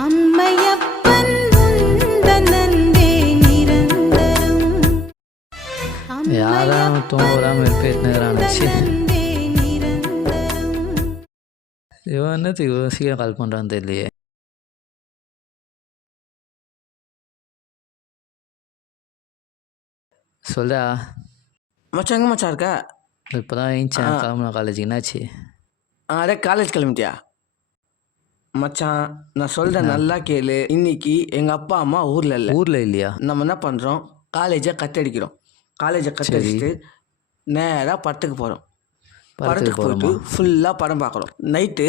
அம்மையப்பன் உந்தனந்தே நிரந்தரம் யாராம தூங்காம இருப்பேன்னுறானுச்சு. அம்மையப்பன் நிரந்தரம் இவன் என்னத்துக்கு இவ்வளோ சீக்கிரம் கால் பண்ணுறான்னு தெரியலையே. சொல்டா. மச்சான் எங்கே மச்சான் இருக்க? இப்போ தான் ஏஞ்சேன் கிளம்புனா காலேஜுக்கு. என்னாச்சு? அடே காலேஜ் கிளம்பிட்டியா? மச்சான் நான் சொல்கிறேன் நல்லா கேளு. இன்னைக்கு எங்கள் அப்பா அம்மா ஊரில் இல்லை. ஊரில் இல்லையா? நம்ம என்ன பண்ணுறோம், காலேஜை கட்டடிக்கிறோம். காலேஜை கட்டடிச்சிட்டு நேராக படத்துக்கு போகிறோம். படத்துக்கு போயிட்டு ஃபுல்லாக படம் பார்க்குறோம். நைட்டு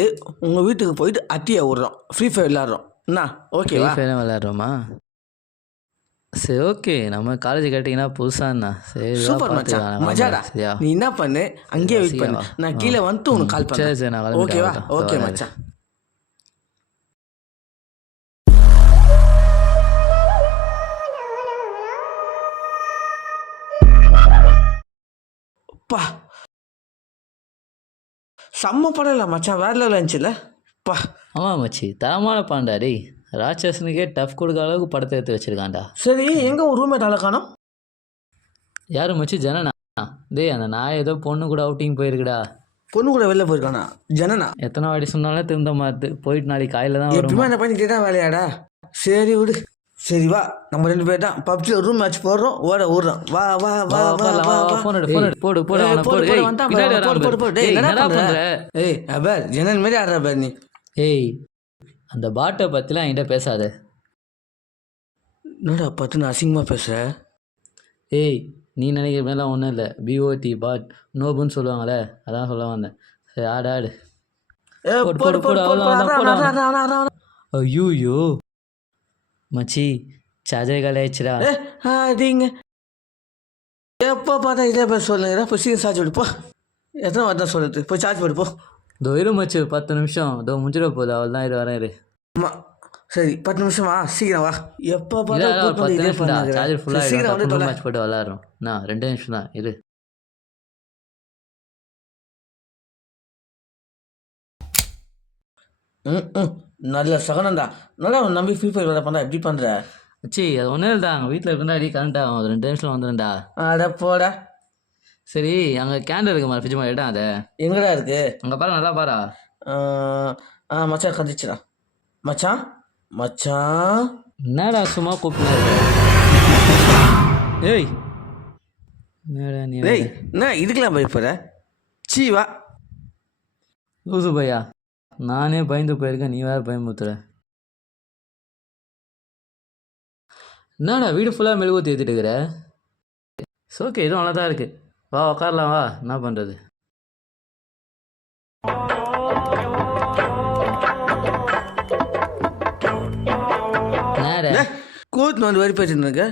உங்கள் வீட்டுக்கு போயிட்டு அட்டியை விட்றோம், ஃப்ரீ ஃபயர் விளாட்றோம். என்ன ஓகேவா? ஃபேரம் விளையாடுறோமா? சரி ஓகே. நம்ம காலேஜ் கேட்டிங்கன்னா புதுசாண்ணா. சரி சூப்பர் மச்சான், மஜாடா. சரியா? நீ என்ன பண்ணு, அங்கேயே வெயிட் பண்ணு. நான் கீழே வந்துட்டு உனக்கு கால் சரி சரி நான் பண்ணேன். ஓகேவா? கிளம்பிட்டேன். ஓகே மச்சான். பா செம்ம படம் இல்லை மச்சான், வேற லெவலில் இருந்துச்சுல்ல பா. ஆமாம் மச்சி, தரமான பாண்டா. டேய் ராட்சசனுக்கே டஃப் கொடுக்க அளவுக்கு படத்தை எடுத்து வச்சிருக்கான்டா. சரி எங்கே ஒரு ரூம்மேட் ஆளை காணோம்? யாரும் மச்சி? ஜனனா? டேய் அந்த நான் ஏதோ பொண்ணு கூட அவுட்டிங் போயிருக்குடா. பொண்ணு கூட வெளில போயிருக்கானா? ஜனனா? எத்தனை வாட்டி சொன்னாலும் திருந்த மாறுது. போயிட்டு நாளைக்கு காலையில் தான் எப்பயுமே வரும். என்ன பண்ணிக்கிட்டே தான் வேலையாடா. சரி விடு. சரி வா, நம்ம 2 பேர் தான் பப்ஜியில் ரூம் மேட்ச் போடுறோம், ஓட ஓடுறோம். வா வா வா வா வா வா. ஃபோன் எடு போடு போடு போடு அவனை போடு. போடு ஏய், வந்தான் பின்னாடி பாரு, போடு வரான் போடு பாரு. போடு. டேய் ஏய், என்னடா என்னடா பண்ற? பண்ற? ஏய் அபர் ஜன்னல் மாதிரி ஆடுற பாரு நீ. ஏய் அந்த பாட்டை பற்றிலாம் என்கிட்ட பேசாத. என்னடா பார்த்து நான் அசிங்கமாக பேசுகிற? ஏய் நீ நினைக்கிற மாதிரிலாம் ஒன்றும் இல்லை. பிஓடி பாட் நோபுன்னு சொல்லுவாங்களே, அதான் சொல்ல வந்தேன். சரி ஆடு ஆடு. போடு போடு போடு. அவ்வளோ ஐயோ மச்சி சார்ஜர் காலி ஆயிடுச்சுடா. அப்படிங்க எப்போ பார்த்தா இதே பேர் சொல்லுங்க. இப்போ சீக்கிரம் சார்ஜ் விடுப்போ. எத்தனை வாரம் தான் சொல்லுது, போய் சார்ஜ் போடுப்போ. இதோ இரு மச்சி, 10 நிமிஷம் இதோ முடிஞ்சிட போகுது. அவள் தான் வரேன் இரு. ஆமாம் சரி 10 நிமிஷமா, சீக்கிரம் வா. எப்போ இல்லை ஒரு 10 நிமிஷம் தான். பார்த்தா சார்ஜர் ஃபுல்லாக சீக்கிரம் வந்து தொலை. மேட்ச் போட்டு விளாட்றோம். நான் 2 நிமிஷம் தான் இரு. நல்ல சகனம்டா. நல்லா உன்னை நம்பி ஃப்ரீ ஃபயர் விளையாட பண்ணுறா, எப்படி பண்ணுற? மச்சி அது ஒன்றும் இல்லைடா. அங்கே வீட்டில் இருக்குண்டா அடி கரண்ட் ஆகும். அது 2 நிமிஷம் வந்துடும்டா. அட போடா. சரி அங்கே கேண்டில் இருக்கு மாதிரி ஃப்ரிட்ஜ் மாதிரி இடம். அதை எங்கடா இருக்கு? அங்கே பாரு, நல்லா பாரா. மச்சான் கந்திச்சுடா. மச்சான் மச்சான் என்னடா சும்மா கூப்பிட்டு? ஏய் என்னடா நீ? டேய் என்ன இதுக்கெல்லாம் பயப்படுற? சீ வா. லூசு பையா, நானே பயந்து போயிருக்கேன், நீ வேறு பயமுத்துற. என்னடா வீடு ஃபுல்லாக மெழுகுவத்தி ஏற்றிட்டு இருக்கிற? ஓகே இதுவும் நல்லா தான் இருக்கு. வா உக்காரலாம் வா. என்ன பண்ணுறது? கூத்து வந்து வரி பேசிட்டு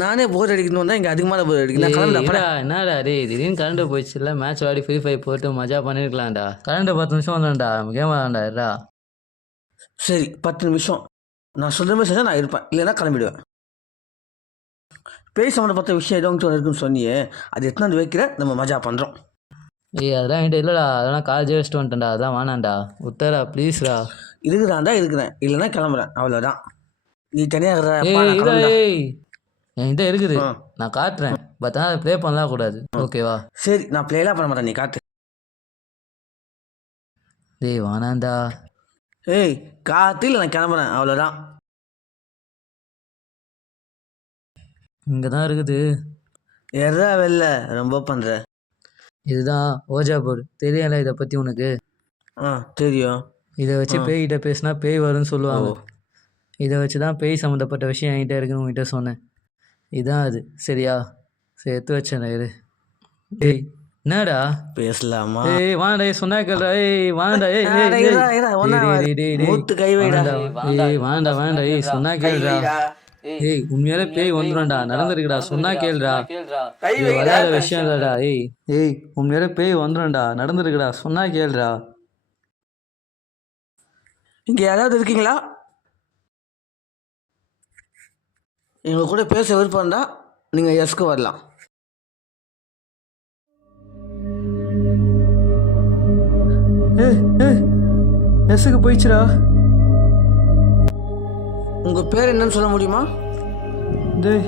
நானே போர் அடிக்கணும் வந்தா இங்கே அதிகமாக போர் அடிக்கணும். என்னடா டேய் திடீர்னு கரண்ட் போயிடுச்சு இல்லை? மேட்ச் விளையாடி ஃப்ரீ ஃபயர் போட்டு மஜா பண்ணிருக்கலாம்டா. கரண்ட் 10 நிமிஷம் வந்தான்டா, கேம் விளாண்டா இருடா. சரி 10 நிமிஷம் நான் சொல்கிற மாதிரி செஞ்சால் நான் இருப்பேன், இல்லைன்னா கிளம்பிடுவேன். பேய் சம்மந்தப்பட்ட விஷயம் ஏதோ ஒன்று இருக்குன்னு சொன்னியே, அது எத்தனை வைக்கிற நம்ம மஜா பண்ணுறோம். ஏய் அதெல்லாம் என்கிட்ட இல்லைடா. அதெல்லாம் காலேஜே வச்சுட்டு வந்துட்டேன்டா. அதான் வேணாண்டா, உத்தரா ப்ளீஸ்டா. இருக்குதாண்டா இருக்கிறேன், இல்லைன்னா கிளம்புறேன், அவ்வளோதான். நீ தனியாக ஏய் என்கிட்ட இருக்குது, நான் காட்டுறேன். பட் ஆனால் அதை ப்ளே பண்ணலாம் கூடாது, ஓகேவா? சரி நான் ப்ளேலாம் பண்ண மாட்டேன், நீ காட்டு. டேய் வேணாண்டா. ஏய் காத்து, இல்லை நான் கிளம்புறேன், அவ்வளோதான். இங்கே தான் இருக்குது. எறா வெளில ரொம்ப பண்ணுற. இதுதான் ஓஜாபூர். தெரியல இதை பற்றி உனக்கு? தெரியும். இதை வச்சு பேய்கிட்ட பேசினா பேய் வரும்னு சொல்லுவாங்க. இதை வச்சு தான் பேய் சம்மந்தப்பட்ட விஷயம் என்கிட்ட இருக்குன்னு உங்ககிட்ட சொன்னேன். இதான் அது, சரியா? சரி எடுத்து வச்சேன் இரு. ஏய் என்னடா பேசலாமா? ஏய் வாண்டா, சொன்னா கேளுடா. ஏய் வாண்டா. ஏய் வாண்டா வாண்டா. ஏய் சொன்னா கேளுடா. ஏய் உண்மையாலே பேய் வந்துடும்டா, நடந்திருக்குடா. சொன்னா கேளுடா, விளையாட விஷயம் இல்லடா. ஏய் உண்மையாலே பேய் வந்துடும்டா, நடந்திருக்குடா. சொன்னா கேளுடா. இங்கே யாராவது இருக்கீங்களா? எங்கள் கூட பேச விருப்பம்டா, நீங்கள் எஸ்க்கு வரலாம். எஸ்ஸுக்கு போயிடுச்சுடா. உங்கள் பேர் என்னன்னு சொல்ல முடியுமா? டேய்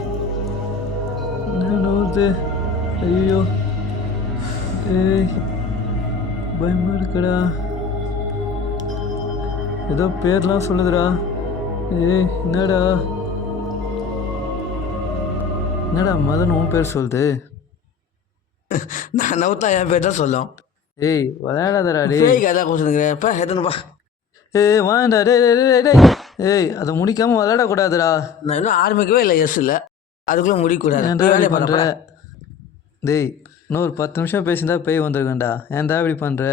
என்ன வருது? ஐயோ டேய் பயமாக இருக்குடா. ஏதோ பேர்லாம் சொல்லுதுடா. ஏய் என்னடா மதன் உன் பேர் சொல்லுது? நான் நவுத்தா என் பேர் தான் சொல்லும். ஏய் விளையாடாதடா டேய். பேய் கதை கொடுத்துருக்கிறேன் இப்போ எத்தனைப்பா? ஏய் வாண்டா டேய் டேய் டேய் டேய். ஏய் அதை முடிக்காமல் விளையாடக்கூடாதுடா. நான் இன்னும் ஆரம்பிக்கவே இல்லை எஸ் இல்லை, அதுக்குள்ளே முடிக்கூடாது. ஏன்டா இப்படி வேலையை பண்ணுற? பண்ணுறேன். டேய் இன்னும் ஒரு 10 நிமிஷம் பேசியிருந்தா பேய் வந்திருக்கேன்டா. ஏன்டா இப்படி பண்ணுற?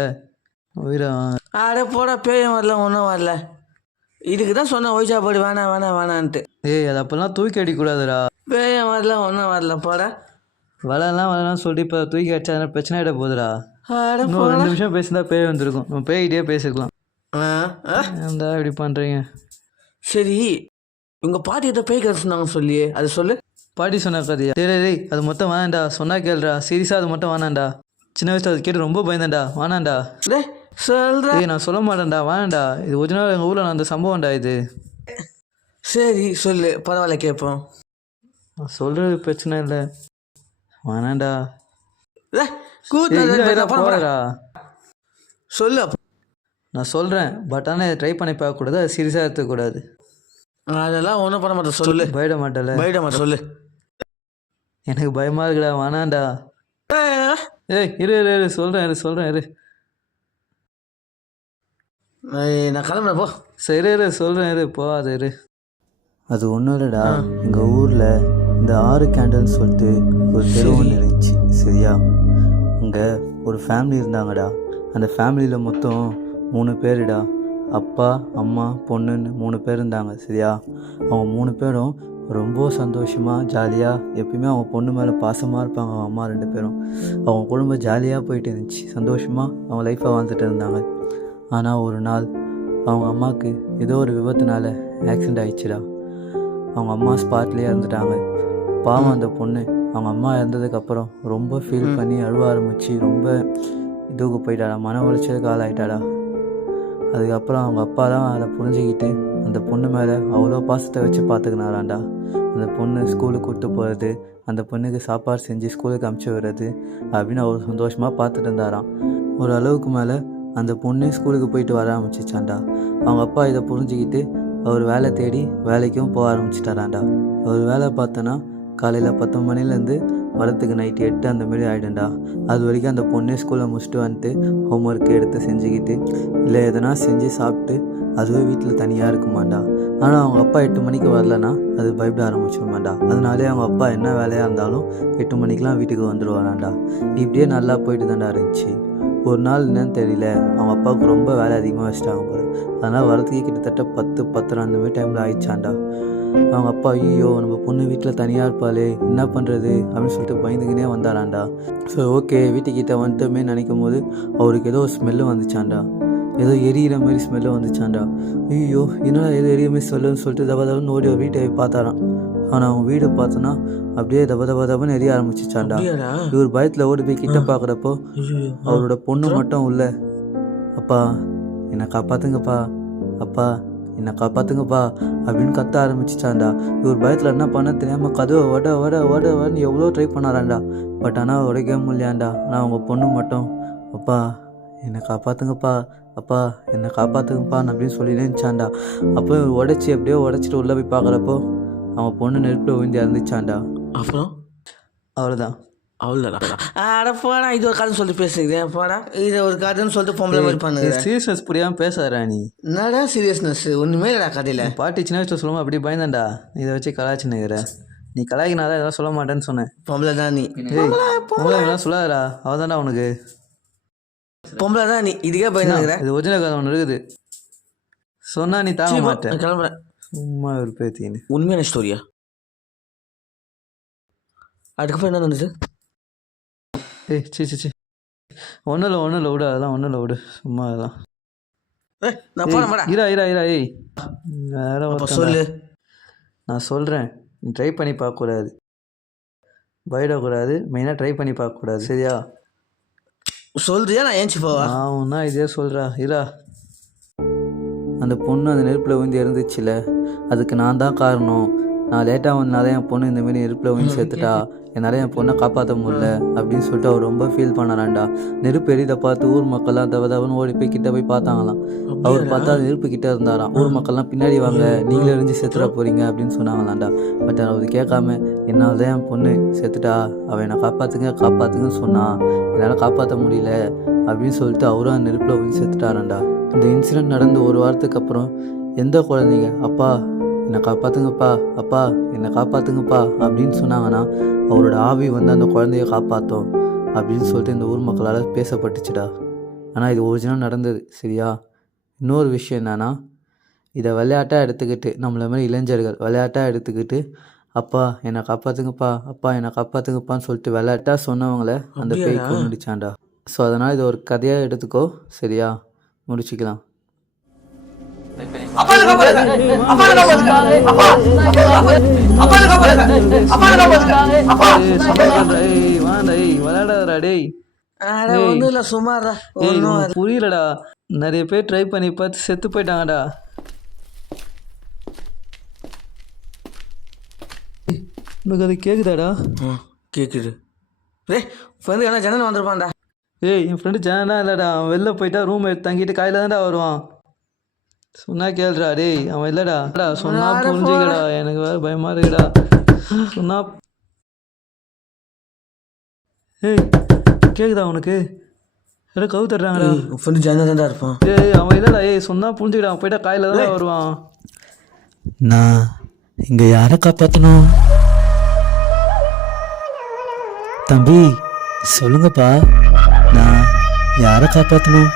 உயிரா ஆடே போடா, பேயும் வரல ஒன்றும் வரல. இதுக்கு தான் சொன்னேன் ஒய்ச்சா போடு வேணான்ட்டு. ஏய் அது அப்போல்லாம் தூக்கி அடிக்கூடாதுடா. பேயும் வரல ஒன்றும் வரல போடா. வரலாம் சொல்லிட்டு இப்போ தூக்கி அடிச்சா எதனா பிரச்சனை ஆகிட போகுதுடா. ஆடே இன்னும் 2 நிமிஷம் பேசியிருந்தா பேய் வந்திருக்கும். நம்ம பேய்கிட்டே பேசிருக்கலாம். ஆ ஏன்டா இப்படி பண்ணுறீங்க? சரி, உங்கள் பாட்டி கிட்ட பேய் கதை சொன்னாங்க சொல்லியே, அது சொல்லு. பாட்டி சொன்ன கதையா? டேய் டேய் டேய் அது மொத்தம் வேணாண்டா. சொன்னா கேளுடா. சீரியஸாக அது மட்டும் வேணாண்டா. சின்ன வயசில் அது கேட்டு ரொம்ப பயந்தேன்டா. வேணாண்டா. டே சொல்கிறேன். ஏய் நான் சொல்ல மாட்டேன்டா. வேணாண்டா. இது ஒரிஜினல் எங்கள் ஊரில் அந்த சம்பவம்டா இது. சரி சொல்லு, பரவாயில்ல கேட்போம். நான் சொல்கிறது பிரச்சனை இல்லை. வேணாண்டா. போடா. சொல்லு. நான் சொல்கிறேன் பட் ஆனால் இதை ட்ரை பண்ணி பார்க்கக்கூடாது. அது சீரியஸாக எடுத்துக்கூடாது. அதெல்லாம் ஒன்றும் பண்ண மாட்டேன் சொல்லு. பயட மாட்டல. பயிட மாட்டேன் சொல்லு. எனக்கு பயமாக இருக்குடா. வேணாண்டா. ஏய் இரு சொல்கிறேன் இரு. நான் கிளம்புறேன் போ. சரி இரு சொல்கிறேன் இரு. போகாது இரு. அது ஒன்றும் இல்லைடா. எங்கள் ஊரில் இந்த 6 கேண்டல்னு சொல்லிட்டு ஒரு தெரு ஒன்று இருந்துச்சு சரியா. அங்கே ஒரு ஃபேமிலி இருந்தாங்கடா. அந்த ஃபேமிலியில் மொத்தம் 3 பேருடா. அப்பா அம்மா பொண்ணுன்னு 3 பேர் இருந்தாங்க சரியா. அவங்க 3 பேரும் ரொம்ப சந்தோஷமாக ஜாலியாக எப்பயுமே அவங்க பொண்ணு மேலே பாசமாக இருப்பாங்க. அவங்க அம்மா 2 பேரும். அவங்க குடும்பம் ஜாலியாக போயிட்டு இருந்துச்சு. சந்தோஷமாக அவங்க லைஃப்பை வாழ்ந்துட்டு இருந்தாங்க. ஆனால் ஒரு நாள் அவங்க அம்மாவுக்கு ஏதோ ஒரு விபத்துனால ஆக்சிடெண்ட் ஆயிடுச்சுடா. அவங்க அம்மா ஸ்பாட்லேயே இறந்துட்டாங்க. பாவம் அந்த பொண்ணு அவங்க அம்மா இறந்ததுக்கப்புறம் ரொம்ப ஃபீல் பண்ணி அழுவ ஆரம்பித்து ரொம்ப இதுக்கு போயிட்டாடா. மன உளைச்சலுக்கு ஆளாயிட்டாடா. அதுக்கப்புறம் அவங்க அப்பா தான் அதை புரிஞ்சுக்கிட்டு அந்த பொண்ணு மேலே அவ்வளோ பாசத்தை வச்சு பார்த்துக்கினாராண்டா. அந்த பொண்ணு ஸ்கூலுக்கு கூப்பிட்டு போகிறது, அந்த பொண்ணுக்கு சாப்பாடு செஞ்சு ஸ்கூலுக்கு அனுப்பிச்சி விடுறது அப்படின்னு அவர் சந்தோஷமாக பார்த்துட்டு இருந்தாராம். ஒரு அளவுக்கு மேலே அந்த பொண்ணு ஸ்கூலுக்கு போயிட்டு வர ஆரம்பிச்சிச்சாண்டா. அவங்க அப்பா இதை புரிஞ்சுக்கிட்டு அவர் வேலை தேடி வேலைக்கும் போக ஆரம்பிச்சிட்டாராண்டா. அவர் வேலை பார்த்தோன்னா காலையில் 10 மணிலேருந்து வரத்துக்கு நைட்டு 8 அந்த மாரி ஆகிடும்டா. அது வரைக்கும் அந்த பொண்ணே ஸ்கூலில் முடிச்சுட்டு வந்துட்டு ஹோம்ஒர்க்கு எடுத்து செஞ்சுக்கிட்டு இல்லை எதனா செஞ்சு சாப்பிட்டு அதுவே வீட்டில் தனியாக இருக்குமாண்டா. ஆனால் அவங்க அப்பா 8 மணிக்கு வரலன்னா அது பயப்பட ஆரம்பிச்சிருமாண்டா. அதனாலே அவங்க அப்பா என்ன வேலையாக இருந்தாலும் 8 மணிக்கெலாம் வீட்டுக்கு வந்துடுவாராண்டா. இப்படியே நல்லா போயிட்டு தாண்டா இருந்துச்சு. ஒரு நாள் என்னன்னு தெரியல, அவங்க அப்பாவுக்கு ரொம்ப வேலை அதிகமாக வச்சுட்டாங்க போல. அதனால் வரதுக்கே கிட்டத்தட்ட 10-10 அந்த மாதிரி டைமில் ஆயிடுச்சாண்டா. அவங்க அப்பா ஐயோ நம்ம பொண்ணு வீட்டில் தனியாக இருப்பாளே என்ன பண்ணுறது அப்படின்னு சொல்லிட்டு பயந்துக்கினே வந்தாராண்டா. ஸோ ஓகே வீட்டுக்கிட்ட வந்துட்டுமே நினைக்கும் போது அவருக்கு ஏதோ ஒரு ஸ்மெல்லு வந்துச்சாண்டா. ஏதோ எரியிற மாதிரி ஸ்மெல்லு வந்துச்சாண்டா. ஐயோ என்னடா ஏதோ எரியிற மாதிரி ஸ்மெல்லுன்னு சொல்லிட்டு தபன்னு ஓடி ஒரு வீட்டை பார்த்தாராம். ஆனால் அவங்க வீடை பார்த்தோன்னா அப்படியே தபன்னு எரிய ஆரம்பிச்சிச்சாண்டா. இவர் பயத்தில் ஓடி போய் கிட்ட பார்க்குறப்போ அவரோட பொண்ணு மட்டும் உள்ள அப்பா என்னை காப்பாற்றுங்கப்பா, அப்பா என்னை காப்பாற்றுங்கப்பா அப்படின்னு கத்த ஆரம்பிச்சிச்சாண்டா. இவர் பயத்தில் என்ன பண்ண தெரியாமல் கதவை வடன்னு எவ்வளோ ட்ரை பண்ணாராண்டா. பட் ஆனால் உடைக்க முடியாண்டா. ஆனால் அவங்க பொண்ணு மட்டும் அப்பா என்னை காப்பாற்றுங்கப்பா, அப்பா என்னை காப்பாற்றுங்கப்பான்னு அப்படின்னு சொல்லினே இருந்துச்சாண்டா. அப்போ இவர் உடைச்சிட்டு உள்ளே போய் பார்க்குறப்போ அவன் பொண்ணு நெருப்பில் விழுந்து இறந்துச்சாண்டா. அப்புறம் அவ்வளோதான். அட போடா, இது ஒரு கதைன்னு சொல்லிட்டு பேசுறீங்க. போடா இதை ஒரு கதைன்னு சொல்லிட்டு பொம்பளை மாதிரி பண்ணுங்க. சீரியஸ்னஸ் புரியாமல் பேசாதடா நீ. என்னடா சீரியஸ்னஸ் ஒன்றுமே இல்லைடா கதையில். பாட்டி சின்ன வயசில் சொல்லுவோம் அப்படி பயந்தாண்டா. இதை வச்சு கலாய்ச்சினுக்கிற நீ. கலாய்க்கினாதான் இதெல்லாம் சொல்ல மாட்டேன்னு சொன்னேன். பொம்பளை தான் நீ. பொம்பளை சொல்லாதடா. அவதான்டா உனக்கு பொம்பளை தான் நீ. இதுக்கே பயந்துக்கிறேன். இது ஒரிஜினல் கதை ஒன்று இருக்குது. சொன்னா நீ தாங்க மாட்டேன். கிளம்புறேன். சும்மா ஒரு பேத்தின்னு. உண்மையான ஸ்டோரியா? அதுக்கப்புறம் என்ன நடந்துச்சு? ஏய் சி ஒன்றும் இல்லை விடு. அதெல்லாம் ஒன்றும் இல்லை விடு. சும்மா அதெல்லாம் நான் போகிறேன். இரா ஏய் வேற சொல்லு. நான் சொல்கிறேன் நீ ட்ரை பண்ணி பார்க்கக்கூடாது, பயப்படக்கூடாது. மெயினாக ட்ரை பண்ணி பார்க்கக்கூடாது சரியா? சொல்றியா நான் ஏஞ்சி போவா? நான் இதே சொல்கிறா இரா. அந்த பொண்ணு அந்த நெருப்பில் வந்து இறந்துச்சுல, அதுக்கு நான் தான் காரணம். நான் லேட்டாக வந்தனால என் பொண்ணு இந்தமாரி நெருப்பில் வந்து சேர்த்துட்டா, என்னால் என் பொண்ணை காப்பாற்ற முடியல அப்படின்னு சொல்லிட்டு அவர் ரொம்ப ஃபீல் பண்ணாராண்டா. நெருப்பு எரிதை பார்த்து ஊர் மக்கள்லாம் தவன்னு ஓடி போய் கிட்ட போய் பார்த்தாங்களாம். அவர் பார்த்தா நெருப்பு கிட்ட இருந்தாராம். ஊர் மக்கள்லாம் பின்னாடி வாங்க, நீங்களே எரிஞ்சு செத்துட போகிறீங்க அப்படின்னு சொன்னாங்களாண்டா. பட் அவர் கேட்காம என்னால் தான் என் பொண்ணு செத்துட்டா, அவள் என்னை காப்பாற்றுங்கன்னு சொன்னான், என்னால் காப்பாற்ற முடியல அப்படின்னு சொல்லிட்டு அவரும் அந்த நெருப்பில் வந்து செத்துட்டாராண்டா. இந்த இன்சிடெண்ட் நடந்து ஒரு வாரத்துக்கு அப்புறம் எந்த குழந்தைங்க அப்பா என்னை காப்பாற்றுங்கப்பா, அப்பா என்னை காப்பாற்றுங்கப்பா அப்படின்னு சொன்னாங்கன்னா அவரோட ஆவி வந்து அந்த குழந்தைய காப்பாற்றும் அப்படின்னு சொல்லிட்டு இந்த ஊர் மக்களால் பேசப்பட்டுச்சுடா. ஆனால் இது ஒரிஜினல் நடந்தது, சரியா? இன்னொரு விஷயம் என்னன்னா, இதை விளையாட்டாக எடுத்துக்கிட்டு நம்மள மாதிரி இளைஞர்கள் விளையாட்டாக எடுத்துக்கிட்டு அப்பா என்னை காப்பாற்றுங்கப்பா, அப்பா என்னை காப்பாற்றுங்கப்பான்னு சொல்லிட்டு விளையாட்டாக சொன்னவங்கள அந்த பேய் கொண்டுச்சாண்டா. ஸோ அதனால் இது ஒரு கதையாக எடுத்துக்கோ, சரியா? முடிச்சுக்கலாம். விளையாடாதடா டேய். ஒன்றும் இல்லை, சும்மாடா. ஒன்றும் புரியலடா. நிறைய பேர் ட்ரை பண்ணி பார்த்து செத்து போயிட்டாங்கடா. உனக்கு அது கேக்குதாடா? கேட்குது. ரே ஃப்ரெண்டு என்ன ஜன்னல் வந்துருப்பான்டா. ஏய் என் ஃப்ரெண்டு ஜானா இல்லைடா, அவன் வெளில போயிட்டா ரூம் எடுத்து தங்கிட்டு காலையில் தான்டா வருவான். சொன்னா கேளுடா டேய், அவன் இல்லைடா. சொன்னா புரிஞ்சுக்கடா, எனக்கு வேறு பயமாக இருக்குடா. சொன்னா ஏய் கேக்குதா உனக்கு? ஏடா கவு தர்றாங்கடா. ஃப்ரெண்டு ஜன்னல் தான்டா இருப்பான். ஏய் அவன் இல்லைடா, ஏய் சொன்னா புரிஞ்சுக்கடா, அவன் போயிட்டா காலையில் தான் வருவான். நான் இங்கே யாரை காப்பாற்றணும்? தம்பி சொல்லுங்கப்பா, நான் யாரை காப்பாற்றணும்?